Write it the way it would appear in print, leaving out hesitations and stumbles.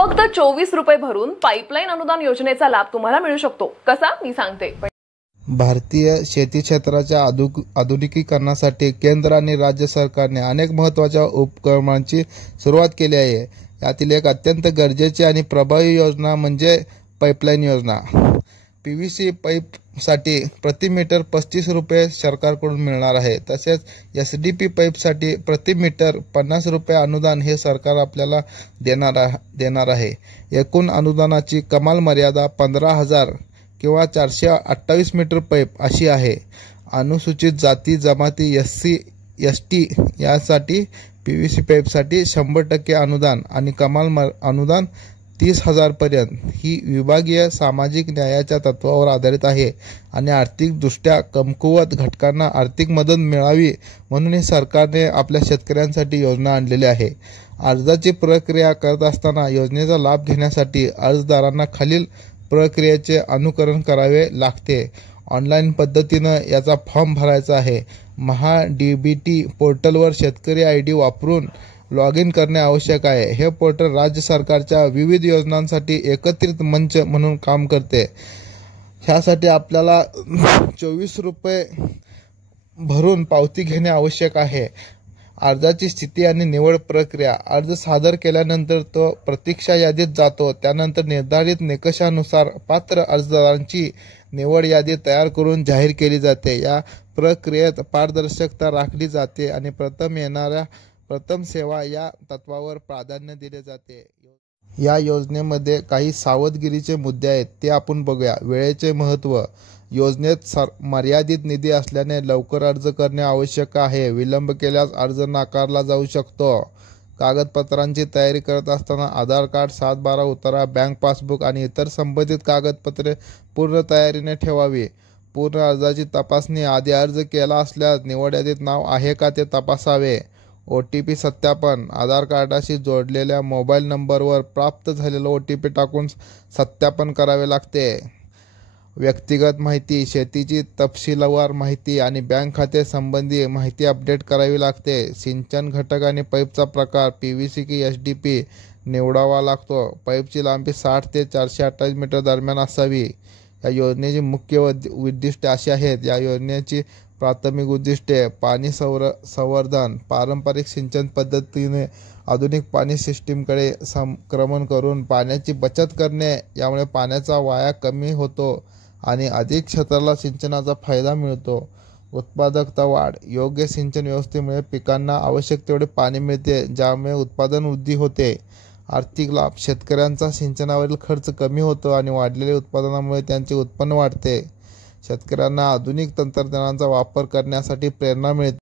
फक्त 24 रुपये भरून पाईपलाईन अनुदान योजनेचा लाभ तुम्हाला मिळू शकतो। कसा मी सांगते। भारतीय शेती क्षेत्राच्या आधुनिकीकरणासाठी केंद्र आणि राज्य सरकारने अनेक महत्त्वाच्या उपक्रमांची सुरुवात केली आहे। यातील एक अत्यंत गरजेची आणि प्रभावी योजना म्हणजे पाईपलाईन योजना। पीव्हीसी पाईपसाठी प्रति मीटर 35 रुपये सरकारकडून मिळणार आहे। तसेच एसडीपी पाईपसाठी प्रति मीटर 50 रुपये अनुदान हे सरकार आपल्याला देणार आहे। एकूण अनुदानाची कमाल मर्यादा 15,000 किंवा 428 मीटर पाईप अशी आहे। अनुसूचित जाती जमाती SC ST यासाठी पीव्हीसी पाईपसाठी 100% अनुदान आणि कमाल अनुदान 30,000 पर्यंत ही विभागीय सामाजिक न्यायाच्या तत्वावर आधारित आहे आणि आर्थिकदृष्ट्या कमकुवत घटकांना आर्थिक मदत मिळावी म्हणून सरकारने आपल्या शेतकऱ्यांसाठी योजना आणलेली आहे। अर्जाची प्रक्रिया करत असताना योजनेचा लाभ घेण्यासाठी अर्जदारांना खालील प्रक्रियेचे अनुकरण करावे लागते। ऑनलाईन पद्धतीने याचा फॉर्म भरायचा आहे। महाडीबीटी पोर्टलवर शेतकरी ID वापरून लॉग इन करणे आवश्यक आहे। हे पोर्टल राज्य सरकारच्या विविध योजनांसाठी एकत्रित मंच म्हणून काम करते। ह्यासाठी आपल्याला 24 रुपये भरून पावती घेणे आवश्यक आहे। अर्जाची स्थिती आणि निवड प्रक्रिया। अर्ज सादर केल्यानंतर तो प्रतीक्षा यादीत जातो। त्यानंतर निर्धारित निकषानुसार पात्र अर्जदारांची निवड यादी तयार करून जाहीर केली जाते। या प्रक्रियेत पारदर्शकता राखली जाते आणि प्रथम सेवा या तत्वावर प्राधान्य दिले जाते। या योजनेमध्ये काही सावधगिरीचे मुद्दे आहेत ते आपण बघूया। वेळेचे महत्त्व। योजनेत मर्यादित निधी असल्याने लवकर अर्ज करणे आवश्यक आहे। विलंब केल्यास अर्ज नाकारला जाऊ शकतो। कागदपत्रांची तयारी करत असताना आधार कार्ड, 7/12 उतारा, बँक पासबुक आणि इतर संबंधित कागदपत्रे पूर्ण तयारीने ठेवावी। पूर्ण अर्जाची तपासणी। आधी अर्ज केला असल्यास निवड यादीत नाव आहे का ते तपासावे। OTP सत्यापन। आधार कार्डाशी जोडलेल्या मोबाईल नंबरवर प्राप्त झालेला OTP टाकून सत्यापन करावे लागते। व्यक्तिगत माहिती, शेतीची तपशीलवार माहिती आणि बँक खाते संबंधी माहिती अपडेट करावी लागते। सिंचन घटक आणि पाईपचा प्रकार PVC की SDP निवडावा लागतो। पाईपची लांबी 60 ते 428 मीटर दरम्यान असावी। या योजनेची मुख्य उद्दिष्टे अशी आहेत। या योजनेची प्राथमिक उद्दिष्टे: पाणी संवर्धन, पारंपरिक सिंचन पद्धतीने आधुनिक पाणी सिस्टीमकडे संक्रमण करून पाण्याची बचत करणे। यामुळे पाण्याचा वाया कमी होतो आणि अधिक क्षेत्राला सिंचनाचा फायदा मिळतो। उत्पादकता वाढ। योग्य सिंचन व्यवस्थेमुळे पिकांना आवश्यक तेवढे पाणी मिळते, ज्यामुळे उत्पादन वृद्धी होते। आर्थिक लाभ। शेतकऱ्यांचा सिंचनावरील खर्च कमी होतो आणि वाढलेल्या उत्पादनामुळे त्यांचे उत्पन्न वाढते। शेतकऱ्यांना आधुनिक तंत्रज्ञानाचा वापर करण्यासाठी प्रेरणा मिळते।